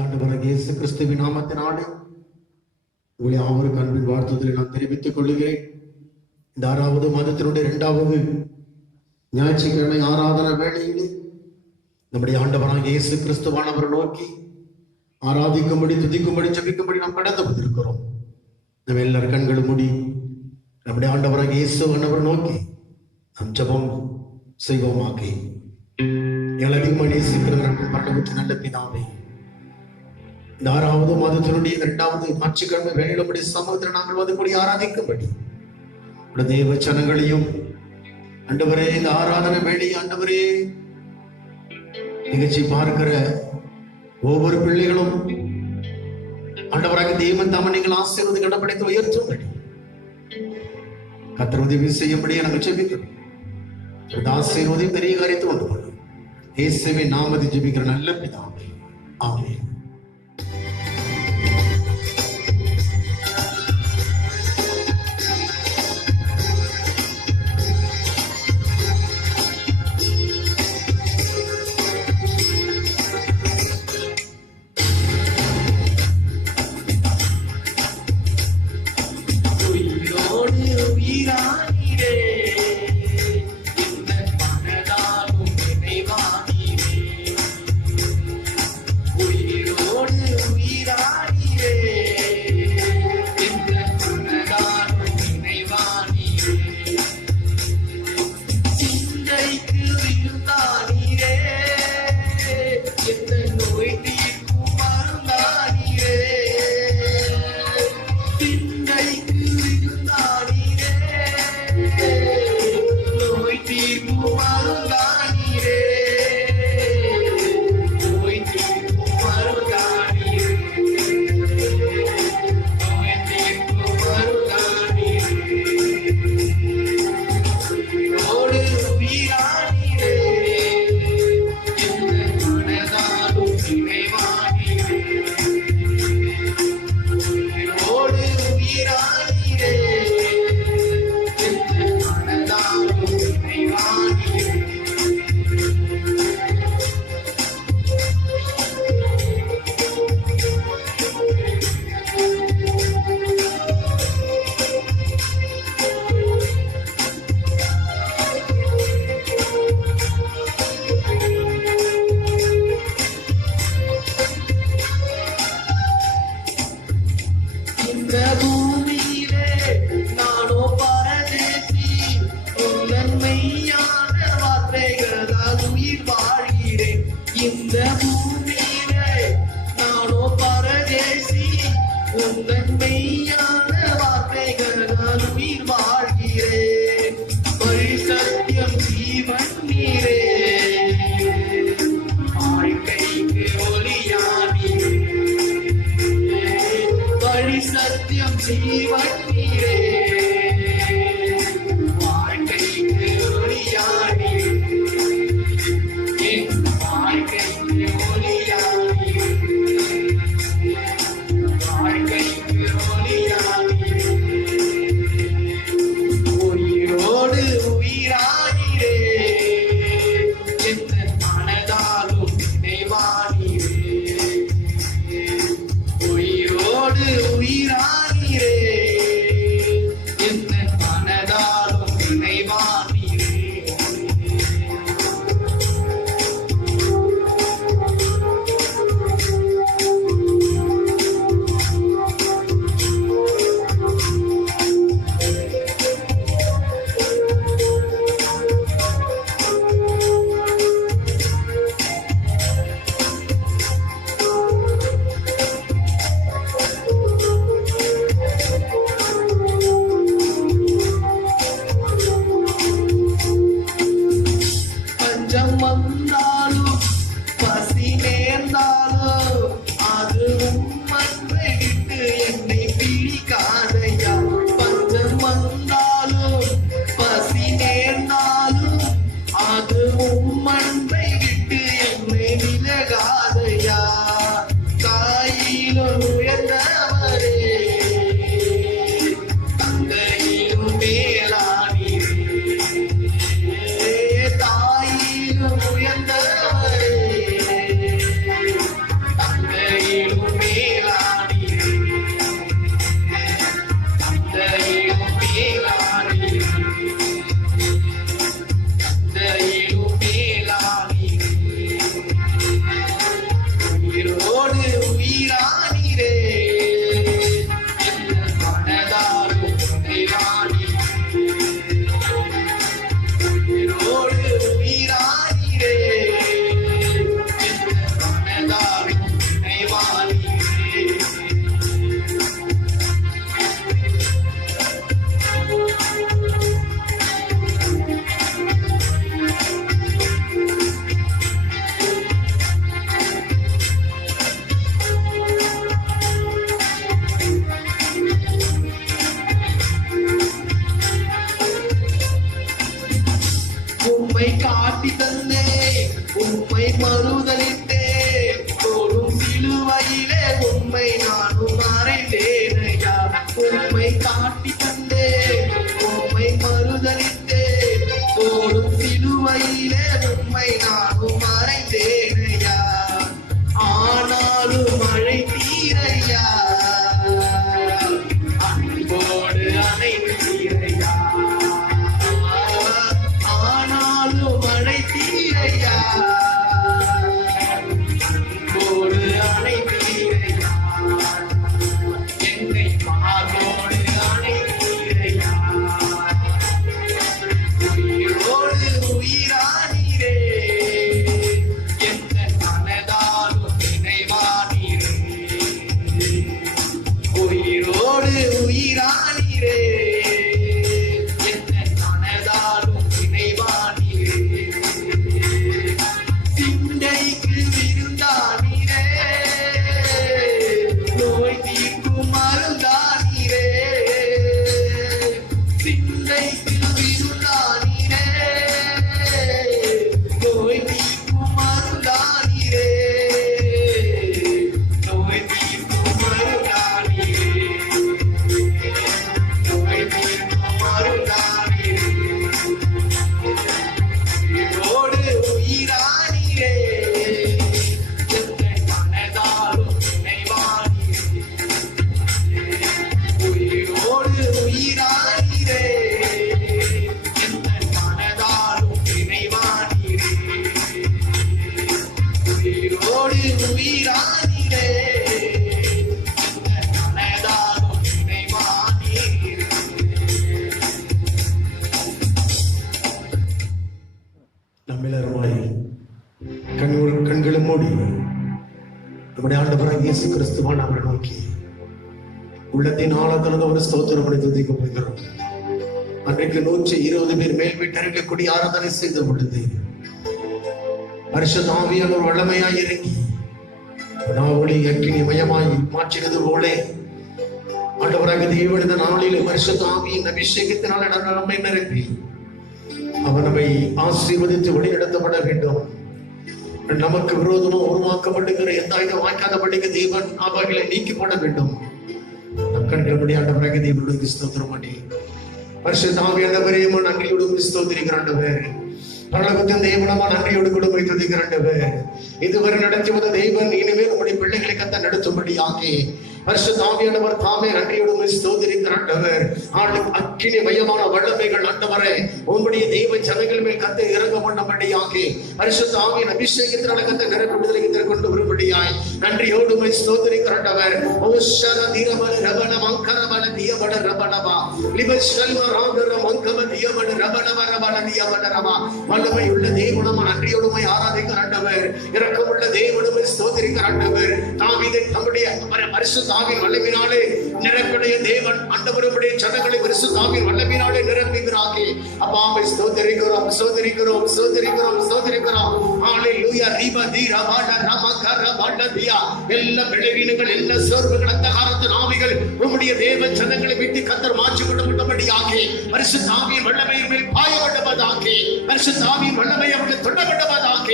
ஆண்டவராகிய இயேசு கிறிஸ்துவின் நாமத்தினாலே உங்களை யாவருக்கு அன்பின் வாழ்த்துதலை நான் தெரிவித்துக் கொள்கிறேன். இந்த 6வது மாதத்தினுடைய 2வது ஞாயிற்றுக்கிழமை ஆராதனை வேளையிலே நம்முடைய ஆண்டவராகிய இயேசு கிறிஸ்துவானவரை நோக்கி ஆராதிக்கும்படி, துதிக்கும்படி, ஜெபிக்கும்படி நாம் கடந்து வந்திருக்கிறோம். நம்ம எல்லாரும் கண்களும் மூடி நம்முடைய ஆண்டவராகிய இயேசுவானவரை நோக்கி நாம் ஜெபம் செய்வோமாக்கி. எங்களை அதிகமாக நேசிக்கிறவர்கள் பரலோகத்தின் நல்ல பிதாவே, இந்த 6வது மாதத்தினுடைய 2வது ஞாயிற்றுக்கிழமை வேளையிலுடைய சமூகத்தில் நாங்கள் வந்து கூடி ஆராதிக்கும்படி தேவ ஜனங்களையும் ஆண்டவரே, இந்த ஆராதனை வேளையை ஆண்டவரே நிகழ்ச்சி பார்க்கிற ஒவ்வொரு பிள்ளைகளும் ஆண்டவராக தேவன் தாம நீங்கள் ஆசீர்வாதம் கண்டபடித்து உயர்த்தும்படி கர்த்தர் உதவி செய்யும்படி நாங்கள் ஜெபிக்கிறோம். ஆசீர்வாதம் பெரிய காரியத்தை கொண்டு கொள்ளும். இயேசுவின் நாமத்தில் ஜெபிக்கிற நல்ல பிதாவே, ஆமென். நம்முடைய ஆண்டவராகிய இயேசு கிறிஸ்துவான் அவரை நோக்கி உள்ளத்தின் ஆழத்திலிருந்து ஒரு ஸ்தோத்திரம் பண்ணி துதிக்க போகிறோம். அன்றைக்கு 120 பேர் மேல் வீட்டருக்கு கூடி ஆராதனை செய்த பொழுது பரிசுத்த ஆவியானவர் வல்லமையாய் இறங்கி நாவொளி அக்கினி மயமாய் மாற்றினது போல ஆண்டவராகிய தேவன் இந்த நாளிலே பரிசுத்த ஆவியின் அபிஷேகத்தினால் நம்மை நிரப்பி அவர் நம்மை ஆசீர்வதித்து வழி நடத்தப்பட வேண்டும். நமக்கு விரோதமா உருவாக்கப்படுகிற எந்த ஆயுதம் வாய்க்காதபடிக்கு தேவன் அவைகளை நீக்கி போட வேண்டும். நம் கண்களுடைய ஆண்டவராகிய தேவனுடைய ஸ்தோத்திரம் பண்ணி பரிசுத்த ஆவியானவரே நன்றியோடு ஸ்தோத்திரிக்கிறாண்டவர். பரலோகத்தின் தேவனமா நன்றியோடு குடும்பத்தை துதிக்கிறாண்டவர். இதுவரை நடத்தி வந்த தேவன் இனிமேல் உங்களுடைய பிள்ளைகளை கத்த நடத்தும்படியாக பரிசுத்த ஆவியானவர் தாமே நன்றியோடு ஸ்தோத்திரிக்கிறாண்டவர். அக்கினி மயமான வல்லமைகள் ஆண்டவரே உங்களுடைய தெய்வ ஜனங்கள் மேல் கத்த இறங்க பண்ணபடியாக பரிசுத்த ஆவியின் அபிஷேகத்தினால கத்த நிரப்பி கொண்டு வரும்படியாய் நன்றியோடு ஸ்தோத்திரிக்கிறாண்டவர். ஓஷர தீரமல ரபண மங்கரமல தியவட ரபணவா லிபஷல்வ ராகர மங்கம தியவட ரபணவ ரபண தியவட ரபா வல்லமை உள்ள தேவனமா நன்றியோடு ஆராதிக்கிறாண்டவர். இரக்கமுள்ள தேவனுமே ஸ்தோத்திரிக்கிறாண்டவர். தாவீதை தம்முடைய பரிசுத்த ஆவியின் வல்லமையினாலே நிரப்பிய தேவன் ஆண்டவருடைய ஜனங்களை பரிசுத்த ஆவியின் வல்லமையினாலே நிரப்புகிறாக. அப்பாவை ஸ்தோத்திரிக்கிறோம் ஸ்தோத்திரிக்கிறோம் ஸ்தோத்திரிக்கிறோம் ஸ்தோத்திரிக்கிறோம். ஹalleluya ரிப தீரா வாட ரமகர வாடதியா எல்லா விளைவினங்கள் எல்லா சோர்வுகள் அந்தகாரத்தின் ஆவிகள் உம்முடைய தேவ ஜனங்களை விட்டு கர்த்தர் மாற்றி கொண்டபடியாக பரிசுத்த ஆவியின் வல்லமையின் மேல் பாயப்பட்டதாக பரிசுத்த ஆவியின் வல்லமை அவர்கள் தொடப்பட்டதாக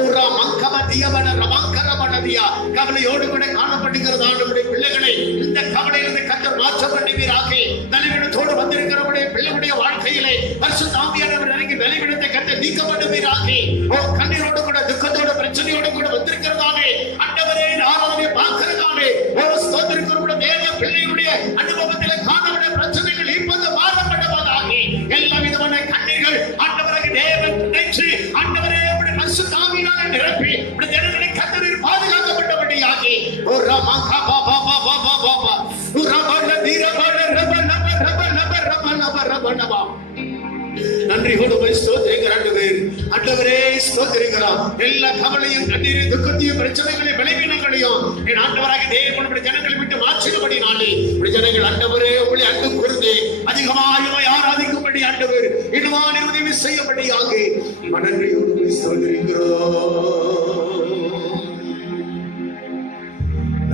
ஓரா மங்கம தியவன ரமகர வாடதியா கவலையோடு கூட காணப்படுகிறது. நம்முடைய பிள்ளைகளை இந்த கவலையிலிருந்து கர்த்தர் மாற்ற பண்ணுவீராக. தலைவிடத்தோடு வந்திருக்கிறவருடைய பிள்ளைகளுடைய வாழ்க்கையிலே பரிசுத்த ஆவியானவர் இறங்கி பலவீனத்தை கர்த்தர் நீக்க பண்ணுவீராக. ஓ கண்ணீரோடு கூட துக்கத்தோடு பிரச்சனையோடு கூட வந்திருக்கிறதாக ஆண்டவரே ஆராதனை பார்க்கிறதானே ஓ ஸ்தோத்திரிக்கிறவருடைய தேவ பிள்ளைகளுடைய அனுபவத்திலே காணப்பட்ட பிரச்சனைகள் இப்போது மாறப்பட்டதாக எல்லா விதமான கண்ணீர்கள் ஆண்டவராக தேவன் நினைச்சு ஆண்டவரே உம்முடைய பரிசுத்த ஆவியினாலே நிரப்பி உம்முடைய ஜனங்களை கர்த்தர் பாதுகாக்கப்பட்டபடியாக ஓ ரமா கபா பாபா பாபா பாபா ரபல தீரபல ரபல ரபல ரபல ரபல நன்றியோடு ஸ்தோத்திரிக்கிறாண்டவர். ஆண்டவரே ஸ்தோத்திரிக்கிறோம். எல்லா கவலையும் கண்ணீரையும் துக்கத்தையும் பிரச்சனைகளையும் விளைவினங்களையும் என் ஆண்டவராக தேவனுடைய ஜனங்களை விட்டு மாற்றினபடினாலே ஜனங்கள் ஆண்டவரே உங்களை அன்பு கூர்ந்து அதிகமாக ஆராதிக்கும்படி ஆண்டவர் இன்னுமான உதவி செய்யும்படியாக நன்றியோடு ஸ்தோத்திரிக்கிறோம்.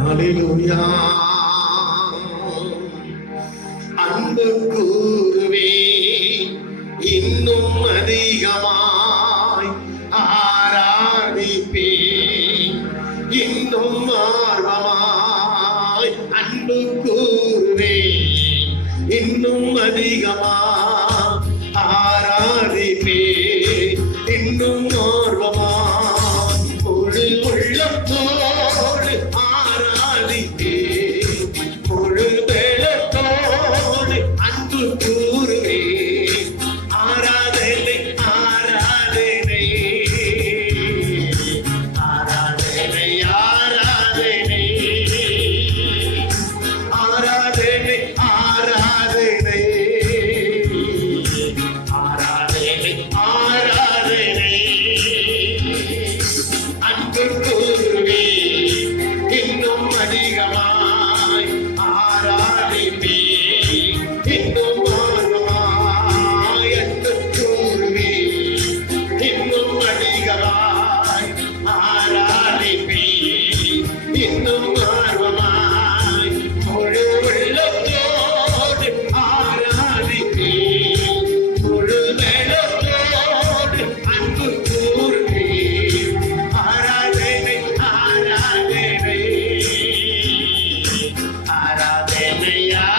ஹalleluya அன்பு கூறுவே இன்னும் அதிகமாய் ஆராதிப்பே இன்னும் ஆர்வமாய் அன்பு கூறுவே இன்னும் அதிகமாய் ஆராதிப்பே இன்னும் ஆர்வமாய் ஒரு உள்ளத்தோடு ஆராதிப்பே ஒரு வேளத்தோடு அன்பு கூறுவே Hallelujah.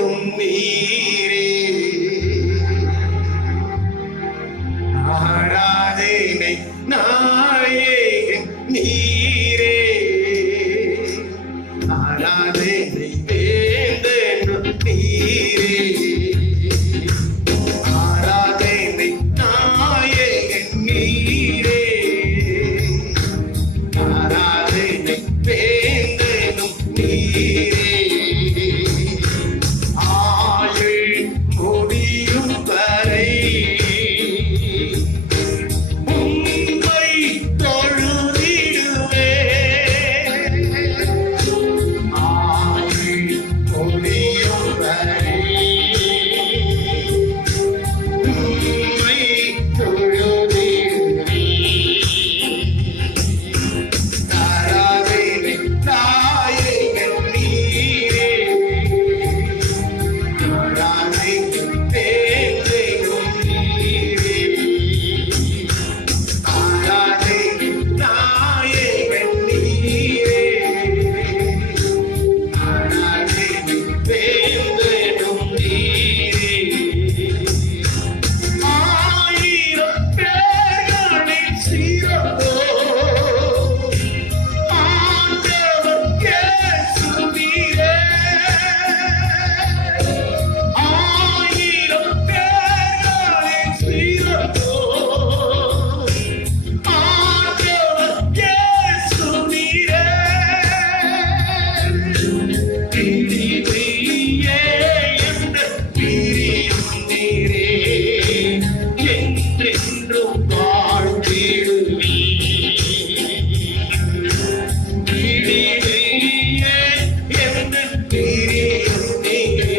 வேணும் நீரே, ஆராதனை நாயகன் நீரே, ஆராதனை வேந்தனும் நீரே, ஆராதனை நாயகன் நீரே, ஆராதனை வேந்தனும் நீரே, ஆயுள் முடியும் வரை உம்மை தொழுதிடுவேன், ஆயுள் முடியும் வரை உம்மை தொழுதிடுவேன், ஆராதனை நாயகன் நீரே, ஆராதனை வேந்தனும் நீரே, ஆராதனை நாயகன் நீரே, ஆராதனை வேந்தனும் நீரே, ஆயிரம் பேர்களில் சிறந்தோ ஆண்டவர் இயேசு நீரே, ஆயிரம் பேர்களில் சிறந்தோ ஆண்டவர் இயேசு நீரே, பிரிவியே என்ற பிரியும் நீரே, என்றென்றும் வாழ்ந்திடுவீர், பிரிவியே என்ற பிரியும் நீரே,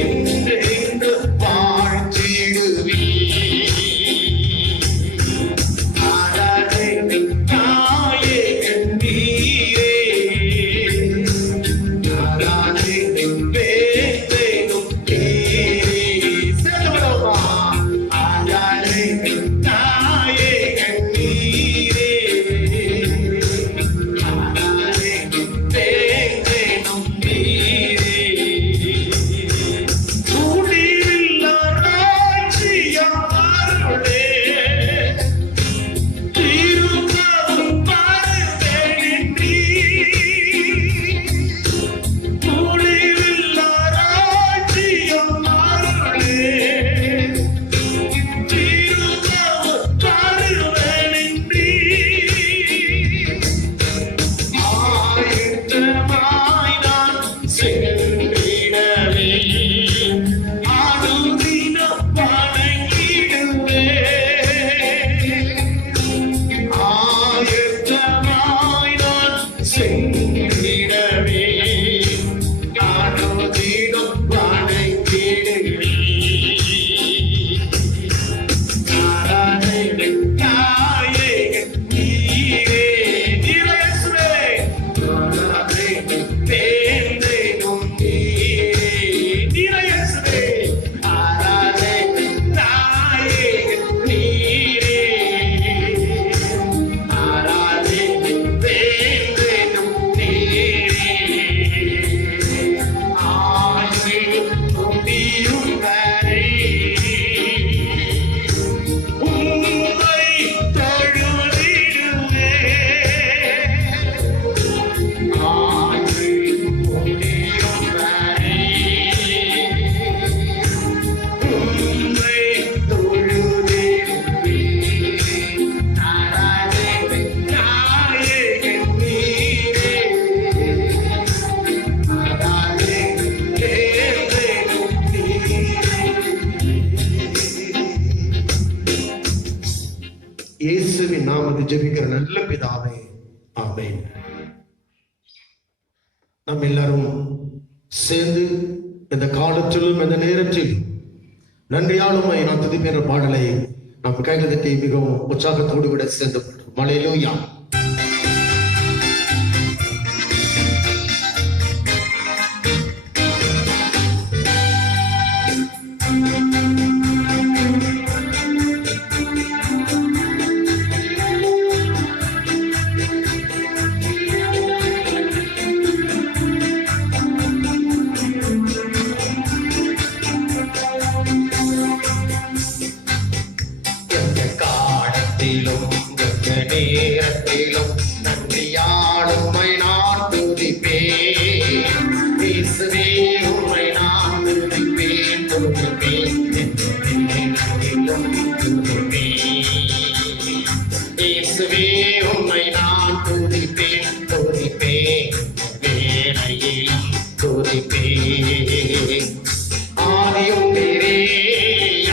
என்றென்றும் வாழ்ந்திடுவீர், ஆராதனை நாயகன் நீரே, ஆராதனை வேந்தனும் நீரே, செல்வமா, ஆராதனை நாயகன் நீரே, ஆராதனை வேந்தனும் நீரே, முடிவில்லா ராஜ்யம் அருளே, திரும்பவும் வருவேன் நீர், முடிவில்லா ராஜ்யம் அருளே, திரும்பவும் வருவேன் நீர், ஆயத்தமாய் நான் சென்றிடவே, அனுதினம் வணங்கிடுவேன், ஆயத்தமாய் நான் சென்றிடவே, அனுதினம் வணங்கிடுவேன், ஆராதனை நாயகன் நீரே, நீரேசுவே, ஆராதனை வேந்தனும் நீரே, நீரேசுவே, ஆராதனை நாயகன் நீரே, ஆராதனை வேந்தனும் நீரே, ஆயுள் முடியும் வரை உம்மை தொழுதிடுவேன், ஆயுள் முடியும் வரை உம்மை தொழுதிடுவேன், ஆராதனை நாயகன் நீரே, ஆராதனை வேந்தனும் நீரே. இயேசுவின் நாமத்தில் ஜெபிக்கிற நல்ல பிதாவே, ஆமென். நாம் எல்லாரும் சேர்ந்து இந்த காலத்திலும் இந்த நேரத்திலும் நன்றியாளுமை நான் துதிப்பேற பாடலை நாம் கையில் தட்டி மிகவும் உற்சாகத்தோடு கூட சேர்ந்து பாடுவோம். அல்லேலூயா. ஆதியும் நீரே,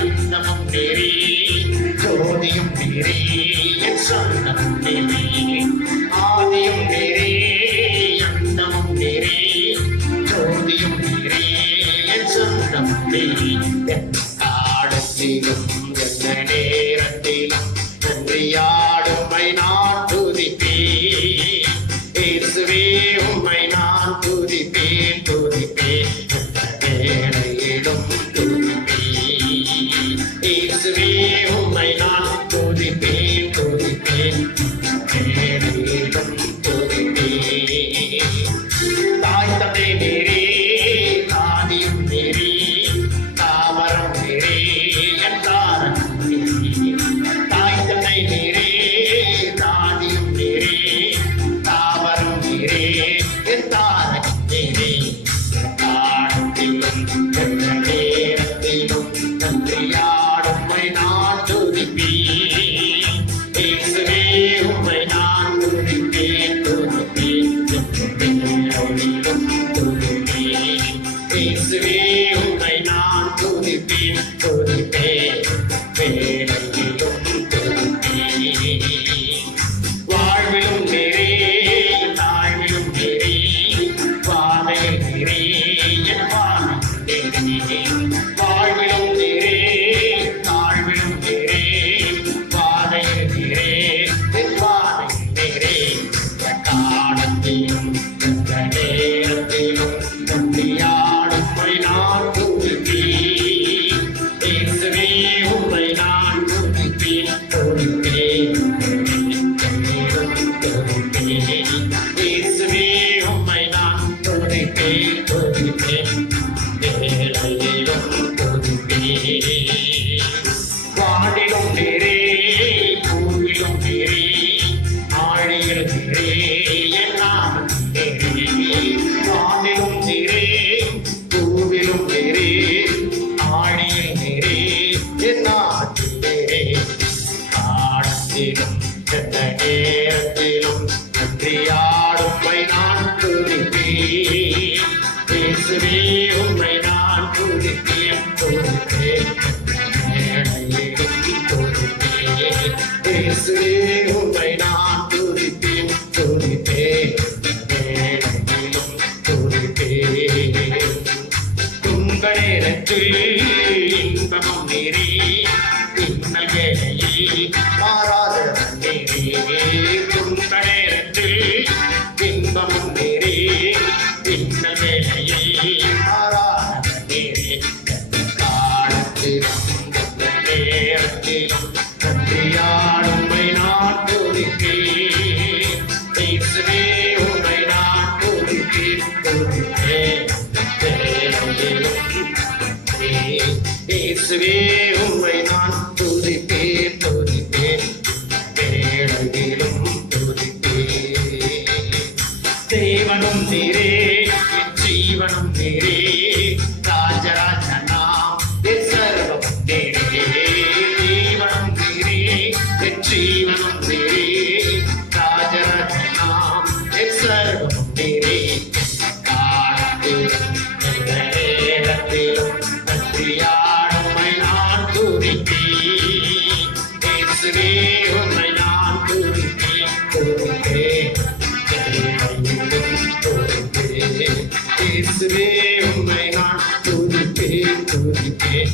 அந்தமும் நீரே, ஜோதியும் நீரே, என் சொந்தமும் நீரே. ஆதியும் நீரே, அந்தமும் நீரே, ஜோதியும் நீரே, என் சொந்தமும் நீரே. காலத்திலும் எந்த நேரத்திலும் நன்றியாடுமை நான் துதிப்பேன். இயேசுவே உம்மை நான் துதிப்பேன், துதிப்பேன். வேளையிலும் துதிப்பேன். இயேசுவே உம்மை நான் துதிப்பேன், துதிப்பேன். வேளையிலும் துதிப்பேன். தாய் தந்தை நீரே, தாதியும் நீரே, தாமரம் நீரே, என் தாரம் நீரே. தாய் தந்தை நீரே, தாதியும் நீரே, தாமரம் நீரே, என் தாரம் நீரே. காலத்திலும் எந்த நேரத்திலும் நன்றியாடுமை நான் துதிப்பேன். இயேசுவே உம்மை நான் துதிப்பேன், துதிப்பேன். வேளையிலும் துதிப்பேன். இயேசுவே உம்மை நான் துதிப்பேன், துதிப்பேன். வேளையிலும் துதிப்பேன். வாழ்விலும் நீரே, தாழ்விலும் நீரே, பாதையில் நீரே, என் பாதை நீரே. வாழ்விலும் நீரே, தாழ்விலும் நீரே, பாதையில் நீரே, என் பாதை நீரே. காலத்திலும் எந்த நேரத்திலும் நன்றியாடுமை நான் துதிப்பேன். இயேசுவே உம்மை நான் துதிப்பேன், துதிப்பேன். இயேசுவே உம்மை நான் துதிப்பேன், துதிப்பேன். வேளையிலும் துதிப்பேன். வானிலும் நீரே, பூவிலும் நீரே, ஆழியில் நீரே, என் நாமம் நீரே. வானிலும் நீரே, பூவிலும் நீரே, ஆழியில் நீரே, என் நாமம் நீரே. காலத்திலும் எந்த நேரத்திலும் நன்றியாடுமை நான் துதிப்பேன். இயேசுவே உம்மை நான் துதிப்பேன், துதிப்பேன். வேளையிலும் துதிப்பேன். இயேசுவே உம்மை நான் துதிப்பேன், துதிப்பேன். வேளையிலும் துதிப்பேன். துன்ப நேரத்தில் இன்பமும் நீரே, இன்னல் வேளையில் மாறாத நீரே. துன்ப நேரத்தில் இன்பமும் நீரே, இன்னல் வேளையில் மாறாத நீரே. காலத்திலும் எந்த நேரத்திலும் நன்றியாடுமை நான் துதிப்பேன். இயேசுவே உம்மை நான் துதிப்பேன், துதிப்பேன். வேளையிலும் துதிப்பேன். இயேசுவே உம்மை நான் துதிப்பேன், துதிப்பேன். வேளையிலும் துதிப்பேன். தேவனும் நீரே, என் ஜீவனும் நீரே, ராஜராஜனாம் என் சர்வம் நீரே. தேவனும் நீரே, என் ஜீவனும் நீரே, ராஜராஜனாம் என் சர்வம் நீரே. காலத்திலும் எந்த நேரத்திலும் நன்றியாடுமை நான் துதிப்பேன். இயேசுவே உம்மை நான் துதிப்பேன், துதிப்பேன். வேளையிலும் துதிப்பேன். இயேசுவே உம்மை நான் துதிப்பேன், துதிப்பேன்.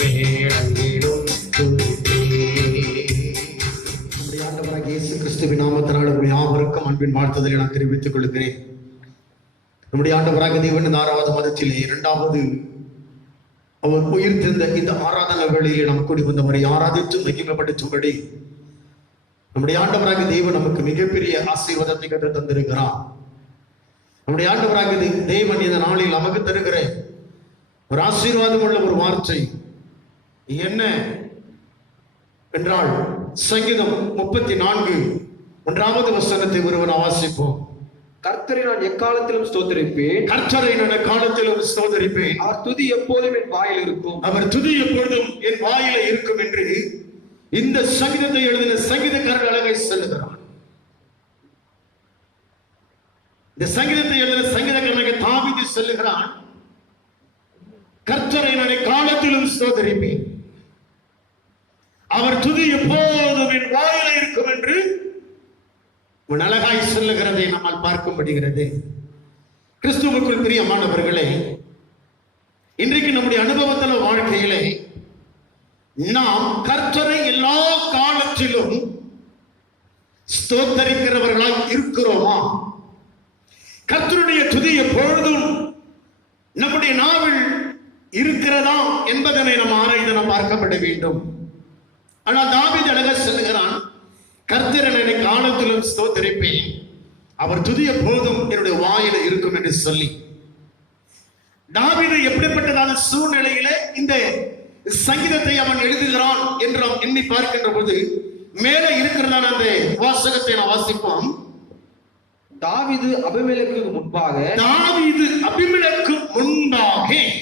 வேளையிலும் துதிப்பேன். நம்முடைய ஆண்டவராகிய இயேசு கிறிஸ்துவின் நாமத்தினால் உங்கள் யாவருக்கும் அன்பின் வாழ்த்துதலை நான் தெரிவித்துக் கொள்கிறேன். நம்முடைய ஆண்டவராகிய தேவன் இந்த 6வது மாதத்திலே 2வது அவர் உயிர்த்தெழுந்த இந்த ஆராதனை வேளையிலே நாம் கூடி வந்தவரை ஆராதித்து மகிமைப்படுத்தும்படி நம்முடைய ஆண்டவராகிய தேவன் நமக்கு மிகப்பெரிய ஆசீர்வாதத்தை கற்று தந்திருக்கிறார். நம்முடைய ஆண்டவராகிய தேவன் இந்த நாளில் நமக்கு தருகிற ஒரு ஆசீர்வாதம் உள்ள ஒரு வார்த்தை என்ன என்றால் சங்கீதம் 34 1வது வசனத்தை ஒருவர் வாசிப்போம். கர்த்தரை நான் எக்காலத்திலும் ஸ்தோத்திரிப்பேன். கர்த்தரை நான் எக்காலத்திலும் ஸ்தோத்திரிப்பேன். அவர் துதி எப்போதும் என் வாயில் இருக்கும். அவர் துதி எப்பொழுதும் என் வாயில இருக்கும் என்று இந்த சங்கீதத்தை எழுதின சங்கீதக்காரர் அழகை சொல்லுகிறார். இந்த சங்கீதத்தை எழுதின சங்கீதக்காரனுக்கு தாவீது சொல்லுகிறான், கர்த்தரை நான் காலத்திலும் ஸ்தோத்தரிப்பேன். அவர் துதி எப்போதும் என் வாயில இருக்கும் என்று உன் அழகாய் சொல்லுகிறதை நம்மால் பார்க்க முடிகிறது. கிறிஸ்துவுக்குள் பிரியமானவர்களே, இன்றைக்கு நம்முடைய அனுபவத்தில வாழ்க்கையிலே நாம் கர்த்தரை எல்லா காலத்திலும் ஸ்தோத்தரிக்கிறவர்களாய் இருக்கிறோமா? கர்த்தருடைய துதி எப்பொழுதும் நம்முடைய நாவில் இருக்கிறதா என்பதனை நாம் ஆராய்ந்து நாம் பார்க்கப்பட வேண்டும். ஆனால் தாவீது அழகாக சொல்லுகிறான், கர்த்தர் என்னை காலத்திலும் ஸ்தோத்தரிப்பேன், அவர் துதி எப்போதும் என்னுடைய வாயில இருக்கும் என்று சொல்லி. தாவீது எப்படிப்பட்டதான சூழ்நிலையில இந்த சங்கீதத்தை அவன் எழுதுகிறான் என்று நாம் எண்ணி பார்க்கின்ற போது மேலே இருக்கிறதான அந்த வாசகத்தை நாம் வாசிப்போம். தாவீது அபிமெலேக்குக்கு முன்பாக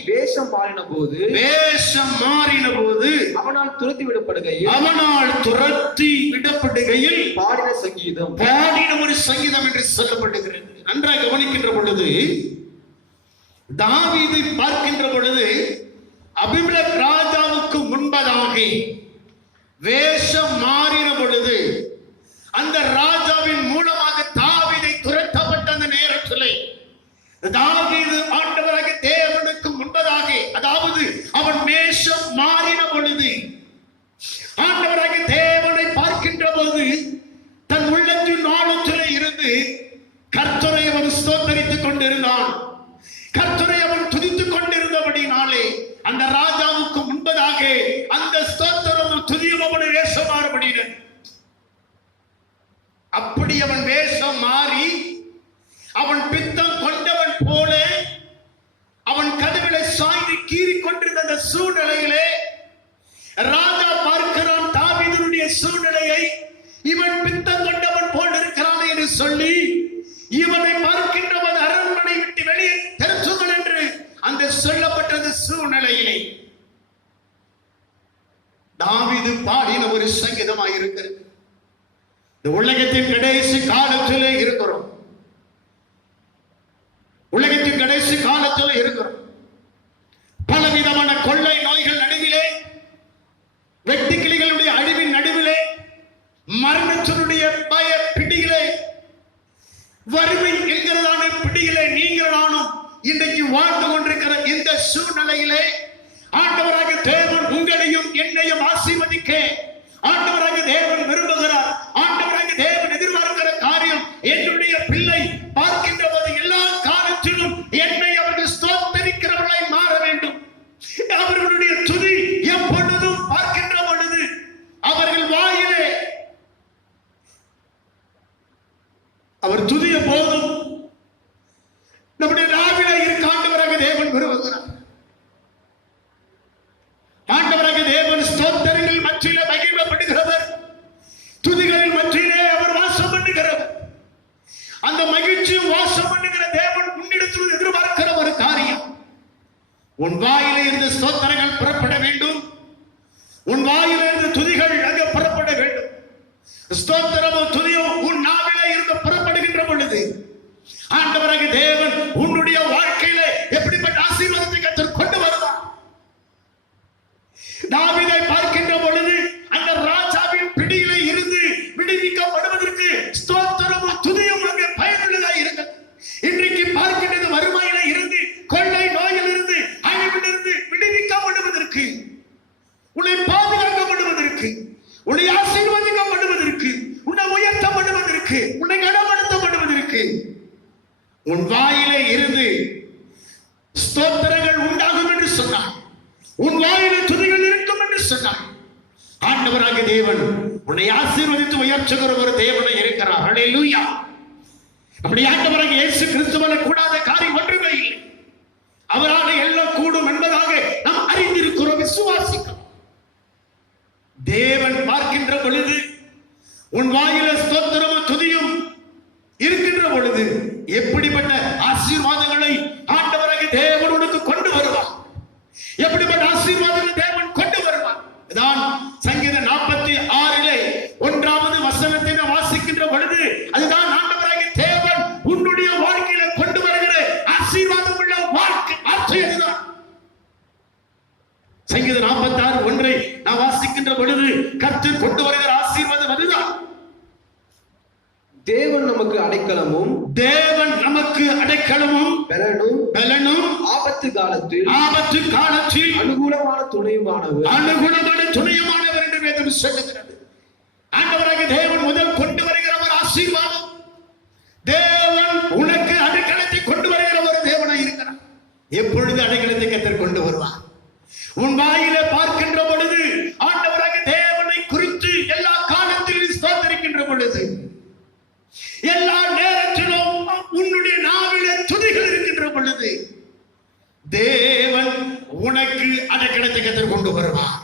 வேஷம் மாறின போது அவனால் துரத்தி விடப்படுகையில் பாடின ஒரு சங்கீதம் என்று சொல்லப்படுகிறது. நன்றாக கவனிக்கின்ற பொழுது தாவீதை பார்க்கின்ற பொழுது அபிமெலேக் ராஜாவுக்கு முன்பதாக வேஷம் மாறின பொழுது அந்த ராஜாவின் மூலமாக தாவீதை துரத்தப்பட்ட அந்த நேரத்திலே தாவீது ஆண்டவராக தேவனுக்கு முன்பதாக, அதாவது அவன் வேஷம் மாறின பொழுது ஆண்டவராக தேவனை பார்க்கின்ற போது தன் உள்ளத்தின் ஆழத்திலே இருந்து கர்த்தரை அவன் ஸ்தோத்தரித்துக் கொண்டிருந்தான். கர்த்தரை அவன் துதித்துக் கொண்டிருந்தபடினாலே அந்த ராஜாவுக்கு முன்பதாக அந்த ஸ்தோத்திரமும் துதியும் அவனை வேஷம் மாறபடின. அப்படி அவன் வேஷம் மாறி அவன் பித்தம் கொண்டவன் போல அவன் கதவிலே சாய்ந்து கீறி கொண்டிருந்த அந்த சூழ்நிலையிலே ராஜா பார்க்கிறான் தாவீதுடைய சூழ்நிலையை. இவன் பித்தம் கொண்டவன் போல் இருக்கிறான் என்று சொல்லி இவனை பார்க்கின்றவன் அரண்மனை விட்டு வெளியே தெரிசுங்கள் என்று அந்த சொல்லப்பட்டது சூழ்நிலையிலே தாவீது பாடின ஒரு சங்கீதமாக இருக்கிறது. இந்த உலகத்தின் கடைசி காலத்திலே இருக்கிறோம். உலகத்தின் கடைசி காலத்தில் இருக்கிறோம். பலவிதமான கொள்ளை நோய்கள் நடுவிலே, வெட்டுக்கிளிகளுடைய அழிவின் நடுவிலே, மரணத்தினுடைய பய பிடியிலே, வறுமை என்கிறதான பிடியிலே நீங்கள் நானும் இன்றைக்கு வாழ்ந்து கொண்டிருக்கிற இந்த சூழ்நிலையிலே ஆண்டவராக தேவன் உங்களையும் என்னையும் ஆசீர்வதிக்க ஆண்டவராக தேவன் விரும்புகிறார். ஆண்டவராக தேவன் எதிர்பார்க்கிற காரியம், என்னுடைய பிள்ளை பார்க்கின்ற போது எல்லா காலத்திலும் என்னை அவர்கள் ஸ்தோத்தரிக்கிறவர்களாய் மாற வேண்டும். அவர்களுடைய துதி எப்பொழுதும் பார்க்கின்ற பொழுது அவர்கள் வாயிலே அவர் துதிய போதும் நம்முடைய நாவிலே இருக்க ஆண்டவராக தேவன் விரும்புகிறார். ஆண்டவராக தேவன் ஸ்தோத்திரங்கள் மத்தியிலே மகிழ்வப்படுகிறவர், துதிகளின் மத்தியிலே அவர் வாசம் பண்ணுகிறவர். அந்த மகிழ்ச்சி வாசம் பண்ணுகிற தேவன் உன்னிடத்தில் எதிர்பார்க்கிற ஒரு காரியம், உன் வாயிலே இருந்து ஸ்தோத்திரங்கள் புறப்பட வேண்டும். உன் வாயிலே இருந்து துதிகள் அங்கே புறப்பட வேண்டும். ஸ்தோத்திரமும் துதியும் உன் நாவிலே இருந்து புறப்படுகின்ற பொழுது ஆண்டவராக தேவன் உன்னுடைய வாழ்க்கையிலே எப்படிப்பட்ட ஆசீர்வாதத்தை கர்த்தர் கொண்டு வருவார். தாவீதை பார்க்கின்ற பொழுது அந்த ராஜாவின் பிடியிலே இருந்து விடுவிக்கப்படுவதற்கு ஸ்தோத்திரமும் துதியும் அங்கே பயனுள்ளதாக இருந்தது. இன்றைக்கு பார்க்கின்றது வறுமையில இருந்து, கொள்ளை நோயில் இருந்து, அழிவிலிருந்து விடுவிக்கப்படுவதற்கு, உன்னை பாதுகாக்கப்படுவதற்கு, உன்னை ஆசீர்வதிக்கப்படுவதற்கு, உன்னை உயர்த்தப்படுவதற்கு, உன்னை கனப்படுத்தப்படுவதற்கு உன் வாயிலே இருந்து ஸ்தோத்திரங்கள் உண்டாகும் என்று சொன்னார். உன் வாயிலே துதிகள் இருக்கும் என்று சொன்னார். ஆண்டவராக தேவன் உன்னை ஆசீர்வதித்து உயர்த்துகிற ஒரு தேவனை இருக்கிறார். ஹல்லேலூயா. நம்முடைய ஆண்டவராக இயேசு கிறிஸ்துவால கூடாத காரியம் ஒன்றுமே இல்லை. அவரால் எல்லாம் கூடும் என்பதாக நாம் அறிந்திருக்கிறோம், விசுவாசிக்கிறோம். தேவன் பார்க்கின்ற பொழுது உன் வாயில ஸ்தோத்திரமும் துதியும் இருக்கின்ற பொழுது எப்படிப்பட்ட ஆசீர்வாதங்களை ஆண்டவராக தேவன் உனக்கு கொண்டு வருவார். எப்படிப்பட்ட ஆசீர்வாதங்களை தேவன் கொண்டு வருவார். இதான் சங்கீதம் 46 1வது வசனத்தை வாசிக்கின்ற பொழுது அதுதான் ஆண்டவராக தேவன் உன்னுடைய வாழ்க்கையில கொண்டு வருகிற ஆசீர்வாதம் உள்ள வாழ்க்கை. அதுதான் சங்கீதம் 46:1 நான் வாசிக்கின்ற பொழுது கர்த்தர் கொண்டு வருகிற ஆசீர்வாதம் அதுதான். தேவன் நமக்கு அடைக்கலமும் பலனும் ஆபத்து காலத்தில் அனுகூலமான துணையுமானவர் என்று வேதம் சொல்லுகிறது. ஆண்டவராகிய தேவன் முதல் கொண்டு வருகிற ஒரு ஆசீர்வாதம். தேவன் உனக்கு அடைக்கலத்தை கொண்டு வருகிற ஒரு தேவனாய் இருக்கிறார். எப்பொழுது அடைக்கலத்தை கர்த்தர் கொண்டு வருவார்? உன் வாயிலே பார்க்கின்ற பொழுது ஆண்டவராகிய தேவனை குறித்து எல்லா காலத்திலும் ஸ்தோத்திரிக்கின்ற பொழுது, எல்லா நேரத்திலும் உன்னுடைய நாவிலே துதிகள் இருக்கின்ற பொழுது, தேவன் உனக்கு அடைக்கலத்தை கர்த்தர் கொண்டு வருவார்.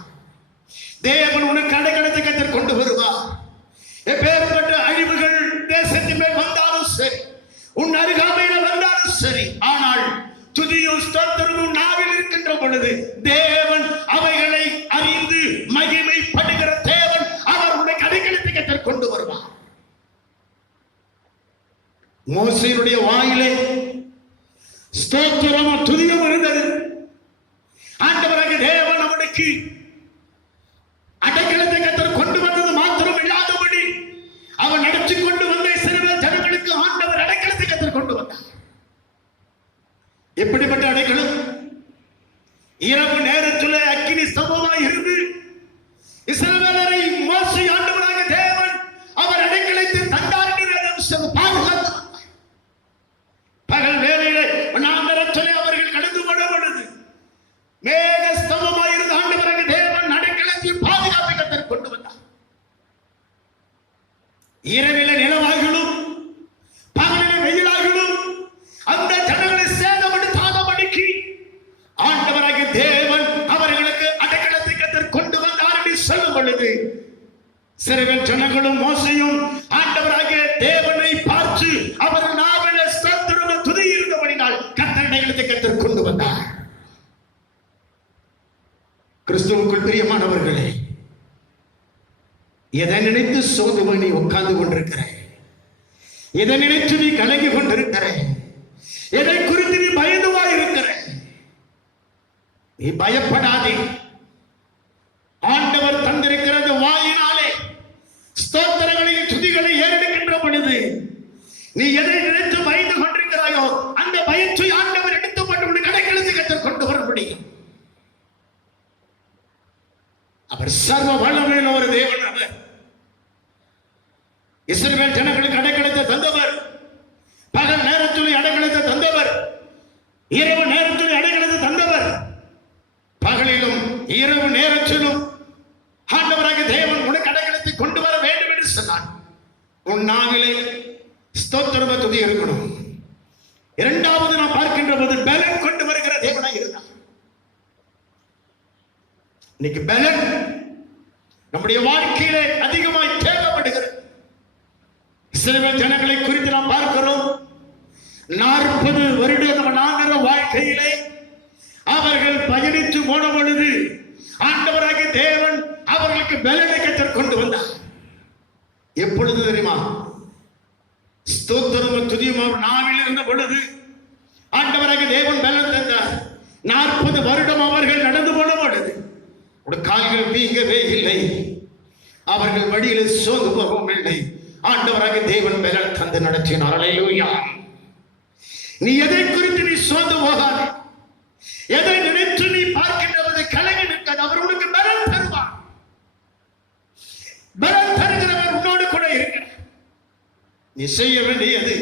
தேவன் உனக்கு அடைக்கலத்தை கர்த்தர் கொண்டு வருவார். எப்பேற்பட்ட அழிவுகள் தேசத்தின் மேல் வந்தாலும் சரி, உன் அருகாமையில் வந்தாலும் சரி, ஆனால் துதியும் ஸ்தோத்திரமும் நாவில் இருக்கின்ற பொழுது தேவன் அவைகளை அறிந்து மகிமைப்படுகிற தேவன். அவர் உனக்கு அடைக்கலத்தை கர்த்தர் கொண்டு வருவார். மோசேயுடைய வாயிலே ஸ்தோத்திரமும் துதியும் இருந்தது. ஆண்டவராகிய தேவன் அவனுக்கு அடைக்கலத்தை கர்த்தர் கொண்டு வந்தது மாத்திரம் இல்லாதபடி அவன் நடத்தி கொண்டு வந்த இஸ்ரவேல் ஜனங்களுக்கு ஆண்டவர் அடைக்கலத்தை கர்த்தர் கொண்டு வந்தார். எப்படிப்பட்ட அடைக்கலம்? இரவு நேரத்தில் அக்கினி ஸ்தம்பமாய் இருந்து இஸ்ரவேலரை மோசே ஆண்டவராகிய தேவன் அவர் அடைக்கலத்தை தந்தார் என்று பாதுகாத்தார். பகல் வேளையிலே வனாந்தரத்திலே அவர்கள் கடந்து போன பொழுது மேக ஸ்தம்பமாய் இருந்த ஆண்டவராகிய தேவன் அடைக்கலத்தில் பாதுகாப்பை கர்த்தர் கொண்டு வந்தார். இரவிலே நிலவாகிலும் பகலிலே வெயிலாகிலும் அந்த ஜனங்களை சேதப்படுத்தாதபடிக்கு ஆண்டவராகிய தேவன் அவர்களுக்கு அடைக்கலத்தை கர்த்தர் கொண்டு வந்தார் என்று சொல்லும் பொழுது இஸ்ரவேல் ஜனங்களும் மோசேயும் ஆண்டவராகிய தேவனை பார்த்து அவர் நாவிலே ஸ்தோத்திரமும் துதி இருந்தபடியால் கர்த்தர் அடைக்கலத்தை கர்த்தர் கொண்டு வந்தார். கிறிஸ்துவுக்குள் பிரியமானவர்களே, எதை நினைத்து சோர்ந்து நீ உட்கார்ந்து கொண்டிருக்கிற? எதை நினைத்து நீ கலங்கி கொண்டிருக்கிற? எதை குறித்து நீ பயந்துவாய் இருக்கிற? நீ பயப்படாதே. ஆண்டவர் தந்திருக்கிறது வாயினாலே ஸ்தோத்திரங்களையும் துதிகளை ஏறெடுக்கின்ற பொழுது நீ எதை நினைத்து பயந்து கொண்டிருக்கிறாயோ அந்த பயத்தை ஆண்டவர் எடுத்துக்கொண்டு உனக்கு அடைக்கலத்தை கர்த்தர் கொண்டு வர முடியும். அவர் சர்வ வல்லமையுள்ள ஒரு தேவன். அவர் இஸ்ரவேல் ஜனங்களுக்கு அடைக்கலத்தை தந்தவர். பகல் நேரத்தில் அடைக்கலத்தை தந்தவர். இரவு நேரத்தில் அடைக்கலத்தை தந்தவர். பகலிலும் இரவு நேரத்திலும் ஆண்டவராகிய தேவன் உனக்கு அடைக்கலத்தை கொண்டு வர வேண்டும் என்று சொன்னார். உன் நாவிலே ஸ்தோத்திர துதி இருக்கணும். இரண்டாவது நாம் பார்க்கின்ற போது பலன் கொண்டு வருகிற தேவனாய் இருந்தார். இன்னைக்கு பலன் நம்முடைய வாழ்க்கையிலே அதிகமாய் தேவைப்படுகிறது. இஸ்ரவேல் ஜனங்களை குறித்து நாம் பார்க்கிறோம். 40 வருட வாழ்க்கையிலே அவர்கள் பயணித்து போன பொழுது ஆண்டவராகிய தேவன் அவர்களுக்கு பலனை கர்த்தர் கொண்டு வந்தார். எப்பொழுது தெரியுமா? ஸ்தோத்திரமும் துதியும் அவர் நாவில் இருந்த பொழுது ஆண்டவராகிய தேவன் பலன் தந்தார். 40 வருடம் அவர்கள் நடந்து போன பொழுது கால்கள் வீங்கவே இல்லை, அவர்கள் வழியில் சோர்ந்து போகவும் இல்லை. ஆண்டவராகிய தேவன் பலன் தந்து நடத்தினார். அல்லேலூயா. நீ எதை குறித்து நீ சோர்ந்து போகாதே. எதை நினைத்து நீ பார்க்கின்றது கலங்கி நிற்காது. அவர் உனக்கு பலன் தருவார். பலன் தருகிறவர் உன்னோடு கூட இருக்கிறார். நீ செய்ய வேண்டியது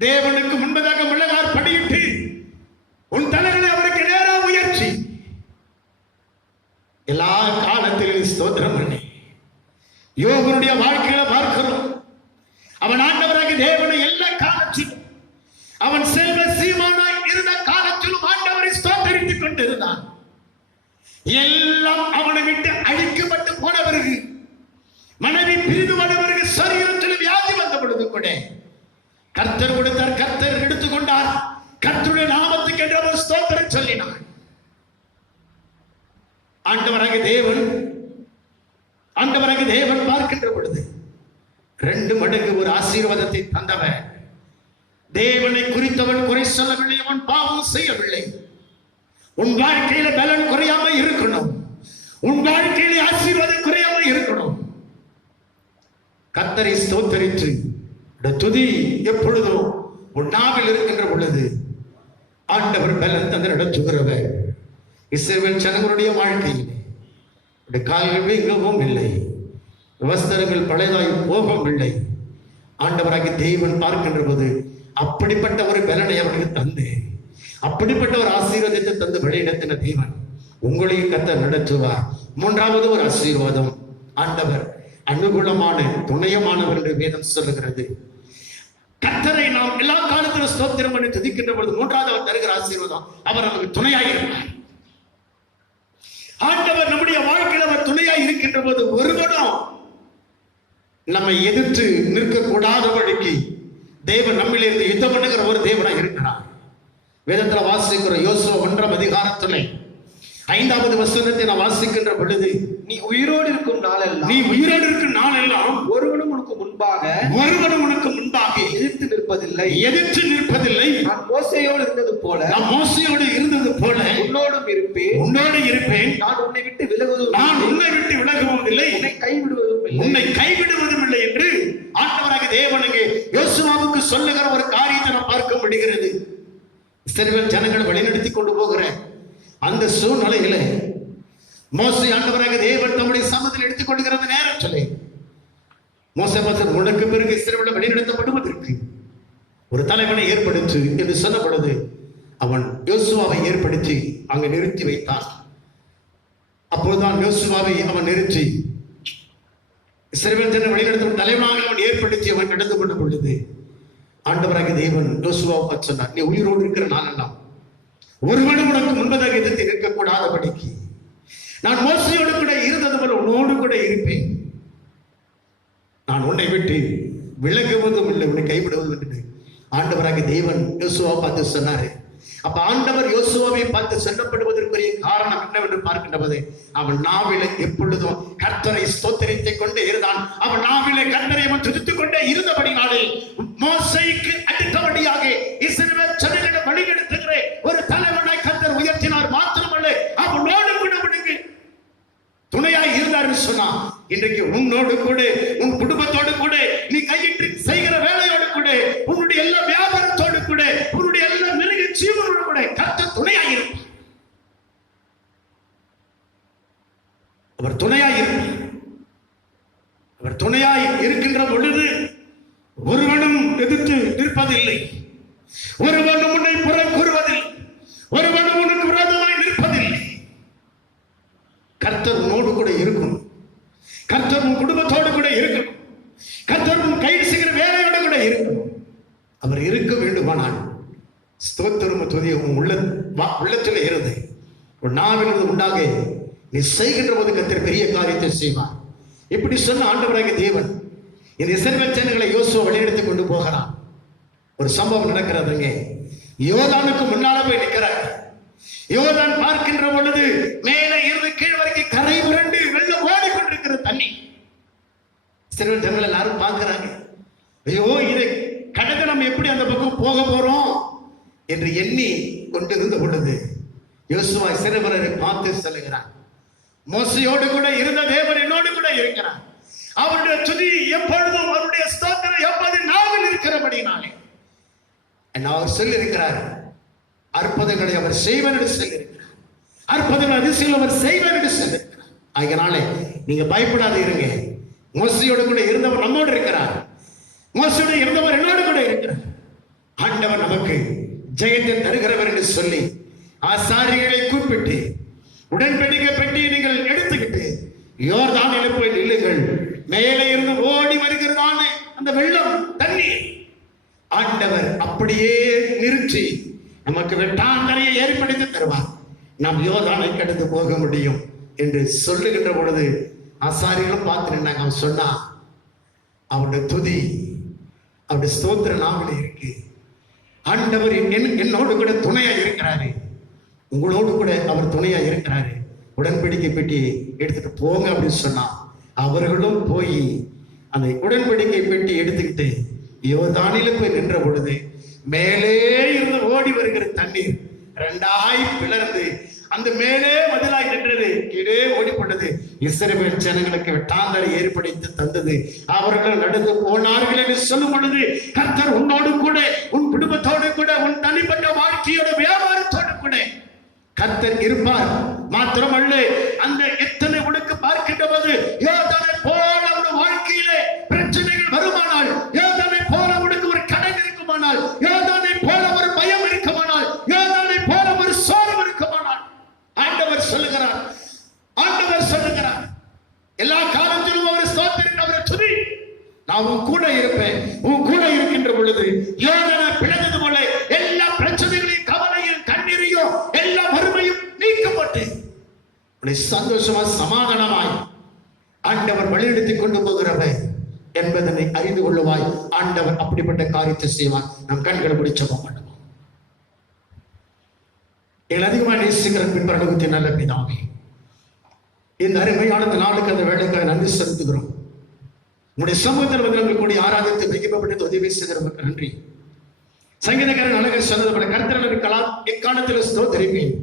தேவனுக்கு முன்பதாக முழங்கால் படியிட்டு உன் தலைகளை அவருக்கு நேராக உயர்ச்சி எல்லா காலத்திலும் ஸ்தோத்திரம் பண்ணி. யோகனுடைய வாழ்க்கையில பார்க்கிறோம். அவன் ஆண்டவராகிய தேவனை எல்லா காலத்திலும் அவன் செல்வ சீமானாய் இருந்த காலத்திலும் ஆண்டவரை ஸ்தோத்தரித்துக் கொண்டிருந்தான். எல்லாம் அவனை விட்டு அழிக்கப்பட்டு போன பிறகு, மனைவி பிரிந்து போன பிறகு, சரீரத்தில் வியாதி வந்த பொழுது கூட கர்த்தர் கொடுத்தார், கர்த்தர் எடுத்துக்கொண்டார். கர்த்தருடைய நாமத்துக்கு என்று அவர் ஸ்தோத்திரம் சொல்லினார். ஆண்டவராகிய தேவன் பார்க்கின்ற பொழுது 2 மடங்கு ஒரு ஆசீர்வாதத்தை தந்தவர். தேவனை குறித்தவன் குறை சொல்லவில்லை, அவன் பாவம் செய்யவில்லை. உன் வாழ்க்கையில பலன் குறையாம இருக்கணும். உன் வாழ்க்கையில ஆசீர்வாதம் குறையாம இருக்கணும். கர்த்தரை ஸ்தோத்தரித்து துதி எப்பொழுதும் உன் நாவில் இருக்கின்ற பொழுது ஆண்டவர் பலன் தந்து நடத்துகிறவர். இஸ்ரவேல் ஜனங்களுடைய வாழ்க்கையில் கால்கள் வீங்கவும் இல்லை, வஸ்திரங்கள் பழையதாய் போகவும் இல்லை. ஆண்டவராகி தேவன் பார்க்கின்ற போது அப்படிப்பட்ட ஒரு பலனை அவருக்கு தந்து, அப்படிப்பட்ட ஒரு ஆசீர்வாதத்தை தந்து வழிநடத்தின தேவன் உங்களையும் கர்த்தர் நடத்துவார். மூன்றாவது ஒரு ஆசீர்வாதம், ஆண்டவர் அனுகூலமான துணையமானவர் என்று வேதம் சொல்லுகிறது. கர்த்தரை நாம் எல்லா காலத்திலும் ஸ்தோத்திரம் பண்ணி துதிக்கின்ற பொழுது மூன்றாவது அவர் தருகிற ஆசீர்வாதம், அவர் நமக்கு துணையாக இருக்கிறார். ஆண்டவர் நம்முடைய வாழ்க்கையில் அவர் துணையாக இருக்கின்ற போது ஒருவனும் நம்மை எதிர்த்து நிற்கக்கூடாதபடிக்கு தேவன் நம்மிலிருந்து யுத்தம் பண்ணுகிற ஒரு தேவனாக இருக்கிறார். வேதத்துல வாசிக்கிற யோசுவா 1ஆம் அதிகாரத்திலே 5வது வசனத்தை நான் வாசிக்கின்ற பொழுது, நீ உயிரோடு இருக்கும் நாளெல்லாம் ஒருவனும் உனக்கு முன்பாக எதிர்த்து நிற்பதில்லை. நான் மோசேயோடு இருந்தது போல உன்னோடு இருப்பேன். நான் உன்னை விட்டு விலகுவதும் இல்லை, உன்னை கைவிடுவதும் இல்லை என்று ஆண்டவராகிய தேவனுக்கு யோசுவாவுக்கு சொல்லுகிற ஒரு காரியத்தை நாம் பார்க்க முடிகிறது. இஸ்ரவேல் ஜனங்களை வழிநடத்தி கொண்டு போகிற அந்த சூழ்நிலையில மோசே ஆண்டவராகிய தேவன் தம்முடைய சமூகத்தில் எடுத்துக் கொள்கிற நேரம் சொல்லி மோசே உனக்கு பிறகு இஸ்ரவேலை வழிநடத்தப்படுவதற்கு ஒரு தலைவனை ஏற்படுத்து என்று சொல்லப்படுது. அவன் யோசுவாவை ஏற்படுத்தி அங்கு நிறுத்தி வைத்தான். அப்போதுதான் யோசுவாவை அவன் நிறுத்தி இஸ்ரவேல் ஜனங்களை வழிநடத்தும் தலைவனாக அவன் ஏற்படுத்தி அவன் நடந்து கொண்ட பொழுது ஆண்டவராகிய தேவன் யோசுவாவை சொன்னார், நீ உயிரோடு இருக்கிற நாளெல்லாம் ஒருவனும் உனக்கு முன்பதாக எதிர்த்து இருக்கக்கூடாதபடிக்கு நான் மோசையோடு கூட இருந்தது போல உன்னோடு கூட இருப்பேன். நான் உன்னை விட்டு விலகுவதும் இல்லை, உன்னை கைவிடுவதும் இல்லை. ஆண்டவராகிய தேவன் யோசுவாவை பார்த்து சொன்னாரு. அப்ப ஆண்டவர் யோசுவாவை பார்த்து சொல்லப்படுவதற்குரிய காரணம் என்னவென்று பார்க்கின்றது, அவன் நாவிலே எப்பொழுதும் கர்த்தரை ஸ்தோத்திரித்துக் கொண்டே இருந்தான். அவன் நாவிலே கர்த்தரை அவன் துதித்துக் கொண்டே இருந்தபடினாலே மோசேக்கு அடுத்தபடியாக இஸ்ரவேல் ஜனங்களை வழிநடத்துகிற ஒரு தலைவனாய் கர்த்தர் உயர்த்தினார். மாத்திரமல்ல, அவனோடு கூட உனக்கு துணையாய் இருந்தார் சொன்னா, இன்றைக்கு உன்னோடு கூட உன் குடும்பத்தோடு கூட நீ கையிட்டு செய்கிற வேலையோடு கூட உன்னுடைய எல்லா வியாபாரத்தோடு கூட உன்னுடைய எல்லா மிருக ஜீவனோடு கூட கர்த்தர் துணையாய் இருப்பார். அவர் துணையாய் இருப்பார். அவர் துணையாய் இருக்கின்ற பொழுது ஒருவனும் எதிர்த்து நிற்பதில்லை, ஒருவனும் உன்னை புறம் கூறுவதில்லை, ஒருவனும் உனக்கு விரோதமாய் நிற்பதில்லை. கர்த்தர் உன்னோடு கூட இருக்கும். கர்த்தர் உன் குடும்பத்தோடு கூட இருக்கும். கர்த்தர் உன் கைது செய்கிற வேலையோடு கூட இருக்கும். அவர் இருக்க வேண்டுமானால் ஸ்தோத்திரம் துதிய உன் உள்ளத்தில் இருந்து உன் நாவிலிருந்து உண்டாக நீ செய்கின்ற போது கர்த்தர் பெரிய காரியத்தை செய்வார். இப்படி சொன்ன ஆண்டவராகிய தேவன் இந்த இஸ்ரவேல் ஜனங்களை யோசுவா வழிநடத்திக் கொண்டு போகிறான். ஒரு சம்பவம் நடக்கிறதுங்க. யோர்தானுக்கு முன்னால போய் நிற்கிறார். யோர்தான் பார்க்கின்ற பொழுது மேலே இருந்து கீழ் வரைக்கும் கரை புரண்டு வெள்ளம் ஓடிக்கொண்டிருக்கிற தண்ணி. இஸ்ரவேல் ஜனங்கள் எல்லாரும் பார்க்கிறாங்க. ஐயோ, இதை கடந்து நம்ம எப்படி அந்த பக்கம் போக போறோம் என்று எண்ணி கொண்டிருந்த பொழுது யோசுவா இஸ்ரவேலரை பார்த்து சொல்லுகிறார், மோசையோடு கூட இருந்த தேவன் என்னோடு கூட இருக்கிறார். அவருடைய துதி எப்பொழுதும், அவருடைய ஸ்தோத்திரம் எப்போதும் நாவில் இருக்கிறபடினாலே அவர் சொல்லியிருக்கிறார், அற்புதங்களை அவர் செய்வார் என்று சொல்லியிருக்கிறார். அற்புதங்கள் அதிசயம் அவர் செய்வார் என்று சொல்லியிருக்கிறார். அதனாலே நீங்க பயப்படாது இருங்க. மோசையோடு கூட இருந்தவர் நம்மோடு இருக்கிறார். மோசையோடு இருந்தவர் என்னோடு கூட இருக்கிறார். ஆண்டவர் நமக்கு ஜெயத்தை தருகிறவர் என்று சொல்லி ஆசாரியர்களை கூப்பிட்டு உடன்படிக்கை பெட்டியை நீங்கள் எடுத்துக்கிட்டு யோர்தானில் போய் நில்லுங்கள். மேலே இருந்து ஓடி வருகிறதான அந்த வெள்ளம் தண்ணீர் ஆண்டவர் அப்படியே நிறுத்தி நமக்கு வெட்டாந்தரையை ஏற்படுத்தி தருவார். நாம் யோர்தானை கடந்து போக முடியும் என்று சொல்லுகின்ற பொழுது ஆசாரிகளும் பார்த்து நின்றாங்க. அவன் சொன்னா, அவருடைய துதி, அவருடைய ஸ்தோத்திர நாவல இருக்கு. ஆண்டவர் என்னோடு கூட துணையா இருக்கிறாரு, உங்களோடு கூட அவர் துணையா இருக்கிறாரு. உடன்படிக்கை பெட்டி எடுத்துட்டு போங்க அப்படின்னு சொன்னா, அவர்களும் போய் அந்த உடன்படிக்கை பெட்டி எடுத்துக்கிட்டு யோர்தானில போய் நின்ற பொழுது மேலே இருந்து ஓடி வருகிற தண்ணீர் ரெண்டாய் பிளர்ந்து அந்த மேலே மதிலாய் நின்றது, கீழே ஓடிப்பட்டது. இஸ்ரவேல் ஜனங்களுக்கு வெட்டாந்தரை ஏற்படுத்தி தந்தது. அவர்கள் நடந்து போனார்கள் என்று சொல்லும் பொழுது, கர்த்தர் உன்னோடு கூட, உன் குடும்பத்தோடு கூட, உன் தனிப்பட்ட வாழ்க்கையோட வியாபாரத்தோடு கூட கர்த்தர் இருப்பார். மாத்திரமல்ல, அந்த எத்தனை உனக்கு பார்க்கின்ற போது யோர்தானை போல ஒரு வாழ்க்கையிலே பிரச்சனைகள் வருமானால், யோர்தானை போல உனக்கு ஒரு கடன் இருக்குமானால், யோர்தானை போல ஒரு பயம் இருக்குமானால், யோர்தானை போல ஒரு சோர்வு இருக்குமானால், ஆண்டவர் சொல்லுகிறார், எல்லா காலத்திலும் அவர் ஸ்தோத்திரம், அவரை துதி, நான் உன் கூட இருப்பேன். உன் கூட இருக்கின்ற பொழுது யோர்தானை பிளந்தது போல எல்லா பிரச்சனைகளையும், கவலையும், கண்ணீரையும், எல்லா வறுமையும் நீக்கப்பட்டு சந்தோஷமா சமாதானமாய் ஆண்டவர் வழிநடத்திக் கொண்டு போகிறவர் என்பதனை அறிந்து கொள்ளுவாய். ஆண்டவர் அப்படிப்பட்ட காரியத்தை செய்வார். நம் கண்களை பிடிச்ச பண்ணுவோம். எங்கள் அதிகமாக நேசிக்கிற பின்பரடகத்தின் நல்ல பிதாவே, இந்த அருமையான நாளுக்கு அந்த வேலைக்காக நன்றி செலுத்துகிறோம். உங்களுடைய சமூகத்தில் வந்து நாங்கள் கூடிய ஆராதத்தை வைக்கப்பட்டு உதவி செய்ததற்கு நன்றி. சங்கீதக்காரன் அழகர் சொன்னது, கர்த்தர் இருக்கலாம் எக்காலத்தில் ஸ்தோத்திரிப்பேன்,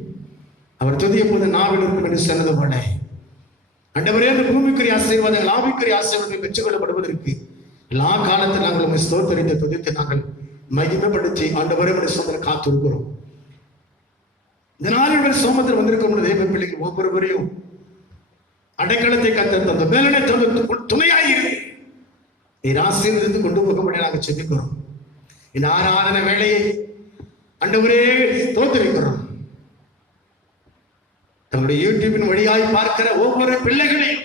அவர் துதிய போது நாவில் இருக்கும் என்று சொன்னது போல, ஆண்டவரே, அந்த பூமிக்குரிய ஆசீர்வாதங்கள், ஆவிக்குரிய ஆசீர்வாதங்கள் பெற்றுக் கொள்ளப்படுவதற்கு எல்லா காலத்தில் நாங்கள் உங்களை ஸ்தோத்திரித்து துதித்து நாங்கள் மகிமைப்படுத்தி ஆண்டவரே சோதனை காத்திருக்கிறோம். இந்த நாளில் சோமத்தில் வந்திருக்கும் தேவ பிள்ளைக்கு ஒவ்வொருவரையும் அடைக்கலத்தை கத்தர் தந்த மேலனை துணையாயிரு நீர் ஆசீர்வதித்து கொண்டு போகும்படி நாங்கள் செபிக்கிறோம். இந்த ஆராதனை வேலையை ஆண்டவரே ஸ்தோத்திரிக்கிறோம். தன்னுடைய யூடியூபின் வழியாய் பார்க்கிற ஒவ்வொரு பிள்ளைகளையும்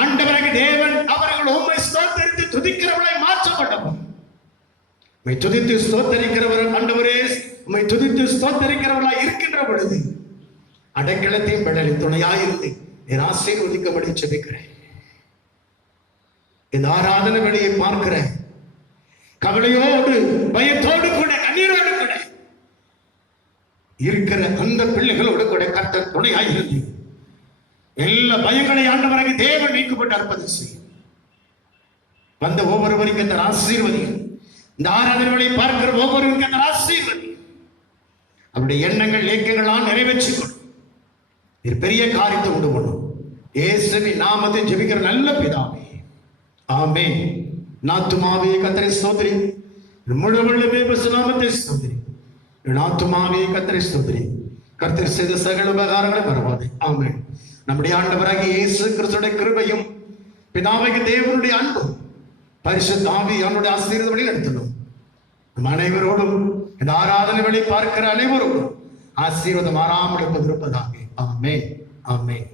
ஆண்டவராகிய தேவன் அவர்கள் உம்மை ஸ்தோத்திரித்து துதிக்கிறவர்களாய் மாற்றப்பட்டவர். உம்மை துதித்து ஸ்தோத்தரிக்கிறவர்கள் ஆண்டவரே, உம்மை துதித்து ஸ்தோத்தரிக்கிறவர்களாய் இருக்கின்ற பொழுது அடைக்கலத்தையும் பெடலி துணையாயிருந்து நீர் ஆசீர்வதிக்கும்படி ஜெபிக்கிறேன். இந்த ஆராதனை வேளையை பார்க்கிற கவலையோடு, பயத்தோடு கூட, கண்ணீரோடு கூட இருக்கிற அந்த பிள்ளைகளோடு கூட கர்த்தர் துணையாயிருந்து எல்லா பயங்களை ஆண்டவராக தேவன் நீக்கப்பட்டு அற்புதம் செய்யும். வந்த ஒவ்வொருவருக்கு அந்த ஆசீர்வதியும், இந்த ஆராதனை பார்க்கிற ஒவ்வொருவருக்கு அந்த ஆசீர்வதியும் அவருடைய எண்ணங்கள் ஏக்கங்களால் நிறைவேற்றிக்கொள்ளும். இது பெரிய காரியத்தை உண்டு பண்ணும். இயேசுவின் நாமத்தை ஜெபிக்கிற நல்ல பிதாவே, ஆமென். நாத்துமாவே கர்த்தரை ஸ்தோத்திரி, முழு வல்லமை நாமத்தை ஸ்தோத்திரி. ஆத்துமாவே கர்த்தரை ஸ்தோத்திரி. கர்த்தர் செய்த சகல உபகாரங்களை மறவாதே. ஆமென். நம்முடைய ஆண்டவராகிய இயேசு கிறிஸ்துவின் கிருபையும், பிதாவாகிய தேவனுடைய அன்பும், பரிசுத்த ஆவியானவருடைய ஆசீர்வாதம் வழி நடத்தணும். நம் அனைவரோடும், இந்த ஆராதனை வழி பார்க்கிற அனைவரோடும் ஆசீர்வாதம் மாறாமல் இருப்பதாக. ஆமென், ஆமென்.